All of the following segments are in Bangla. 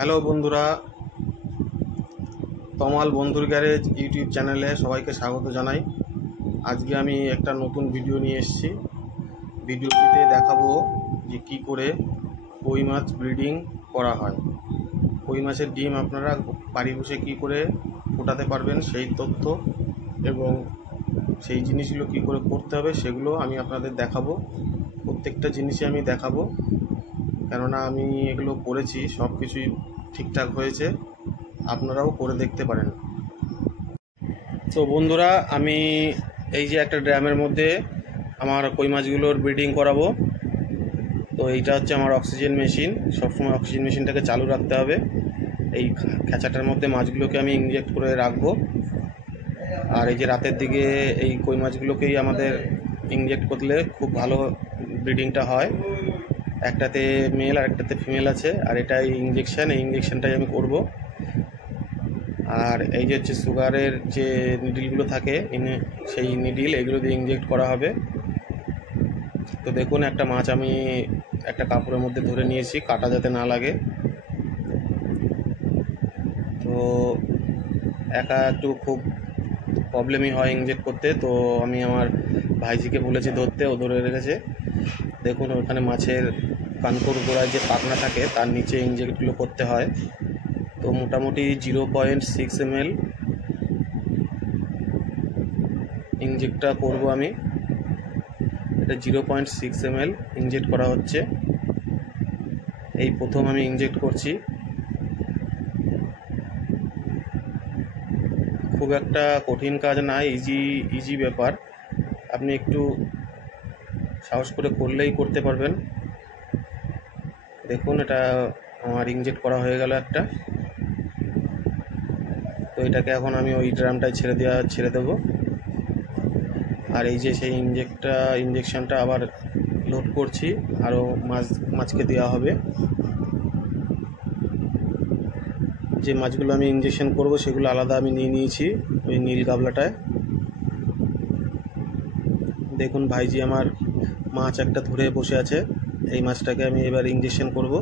হ্যালো বন্ধুরা, তমাল বন্ধুর গ্যারেজ ইউটিউব চ্যানেলে সবাইকে স্বাগত জানাই। আজকে আমি একটা নতুন ভিডিও নিয়ে এসেছি। ভিডিওটিতে দেখাবো যে কী করে কই মাছ ব্রিডিং করা হয়। কই মাছের ডিম আপনারা বাড়ি বসে কী করে ফোটাতে পারবেন সেই তথ্য এবং সেই জিনিসগুলো কী করে করতে হবে সেগুলো আমি আপনাদের দেখাবো। প্রত্যেকটা জিনিসই আমি দেখাবো, কেননা আমি এগুলো করেছি, সব কিছুই ঠিকঠাক হয়েছে। আপনারাও করে দেখতে পারেন। তো বন্ধুরা, আমি এই যে একটা ড্রামের মধ্যে আমার কই মাছগুলোর ব্রিডিং করাবো। তো এইটা হচ্ছে আমার অক্সিজেন মেশিন। সবসময় অক্সিজেন মেশিনটাকে চালু রাখতে হবে। এই খাঁচাটার মধ্যে মাছগুলোকে আমি ইনজেক্ট করে রাখবো। আর এই যে রাতের দিকে এই কই মাছগুলোকেই আমাদের ইনজেক্ট করলে খুব ভালো ব্রিডিংটা হয়। একটাতে মেল আর একটাতে ফিমেল আছে, আর এটাই ইঞ্জেকশান, এই ইঞ্জেকশানটাই আমি করব। আর এই যে হচ্ছে সুগারের যে নিডিলগুলো থাকে, সেই নিডিল এগুলো দিয়ে ইনজেক্ট করা হবে। তো দেখুন, একটা মাছ আমি একটা কাপড়ের মধ্যে ধরে নিয়েছি, কাটা যাতে না লাগে। তো একা একটু খুব প্রবলেমই হয় ইনজেক্ট করতে, তো আমি আমার ভাইজিকে বলেছি ধরতে, ও ধরে রেখেছে। দেখুন, ওখানে মাছের কানকোর গোড়ায় যে পাখনা থাকে তার নিচে ইনজেক্টগুলো করতে হয়। তো মোটামুটি 0.6 ml ইনজেক্টটা করব আমি। এটা 0.6 ml ইনজেক্ট করা হচ্ছে। এই প্রথম আমি ইনজেক্ট করছি। খুব একটা কঠিন কাজ না, ইজি ব্যাপার। আপনি একটু সাহস করে করলেই করতে পারবেন। দেখুন, এটা আমার ইনজেক্ট করা হয়ে গেল একটা। তো এটাকে এখন আমি ওই ড্রামটায় ছেড়ে দেবো। আর এই যে সেই ইনজেকশনটা আবার লোড করছি, আরও মাছকে দেওয়া হবে। যে মাছগুলো আমি ইনজেকশন করব সেগুলো আলাদা আমি নিয়ে নিয়েছি ওই নীল গাবলাটায়। দেখুন, ভাইজি আমার মাছ একটা ধরে বসে আছে। এই মাছটাকে আমি এবার ইনজেকশন করব।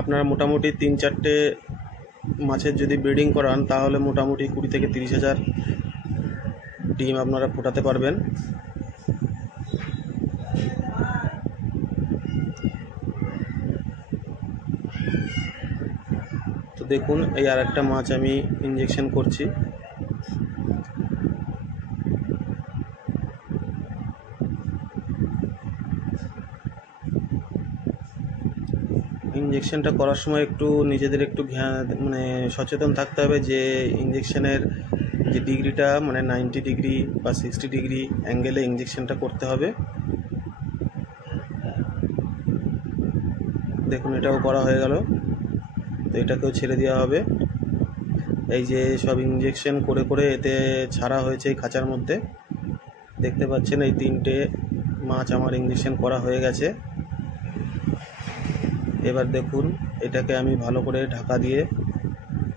আপনারা মোটামুটি 3-4টে মাছের যদি ব্রিডিং করান তাহলে মোটামুটি 20 থেকে 30 হাজার ডিম আপনারা ফোটাতে পারবেন। তো দেখুন, এই আর একটা মাছ আমি ইনজেকশন করছি। ইনজেকশনটা করার সময় একটু নিজেদের একটু সচেতন থাকতে হবে যে ইনজেকশনের যে ডিগ্রিটা 90 ডিগ্রি বা 60 ডিগ্রি অ্যাঙ্গেলে ইনজেকশনটা করতে হবে। দেখুন, এটাও করা হয়ে গেল। তো এটাকেও ছেড়ে দেওয়া হবে। এই যে সব ইনজেকশন করে করে এতে ছাড়া হয়েছে এই খাঁচার মধ্যে। দেখতে পাচ্ছেন, এই 3টে মাছ আমার ইনজেকশন করা হয়ে গেছে। এবার দেখুন, এটাকে আমি ভালো করে ঢাকা দিয়ে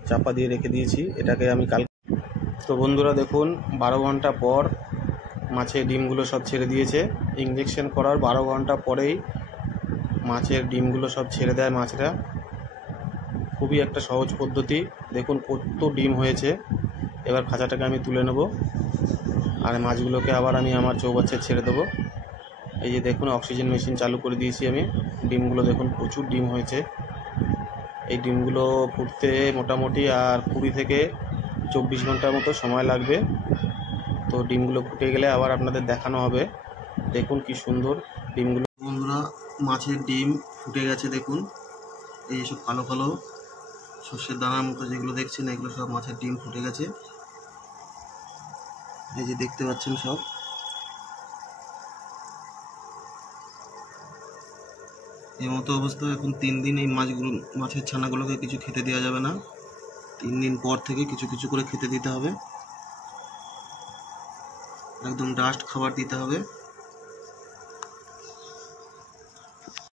চাপা দিয়ে রেখে দিয়েছি। এটাকে আমি তো বন্ধুরা দেখুন, 12 ঘন্টা পর মাছের ডিমগুলো সব ছেড়ে দিয়েছে। ইনজেকশন করার 12 ঘন্টা পরেই মাছের ডিমগুলো সব ছেড়ে দেয় মাছরা। খুবই একটা সহজ পদ্ধতি। দেখুন কত ডিম হয়েছে। এবার খাঁচাটাকে আমি তুলে নেব, আর মাছগুলোকে আবার আমি আমার চৌবাচ্চায় ছেড়ে দেবো। এই যে দেখুন, অক্সিজেন মেশিন চালু করে দিয়েছি আমি। ডিমগুলো দেখুন, প্রচুর ডিম হয়েছে। এই ডিমগুলো ফুটতে মোটামুটি আর 20 থেকে 24 ঘন্টার মতো সময় লাগবে। তো ডিমগুলো ফুটে গেলে আবার আপনাদের দেখানো হবে। দেখুন কি সুন্দর ডিমগুলো। বন্ধুরা, মাছের ডিম ফুটে গেছে। দেখুন, এই সব কালো কালো সর্ষের দানার মতো যেগুলো দেখছেন, এগুলো সব মাছের ডিম ফুটে গেছে। এই যে দেখতে পাচ্ছেন সব। এই মতো অবস্থা এখন 3 দিন এই মাছের ছানাগুলোকে কিছু খেতে দেওয়া যাবে না। 3 দিন পর থেকে কিছু কিছু করে খেতে দিতে হবে। একদম ডাস্ট খাবার দিতে হবে।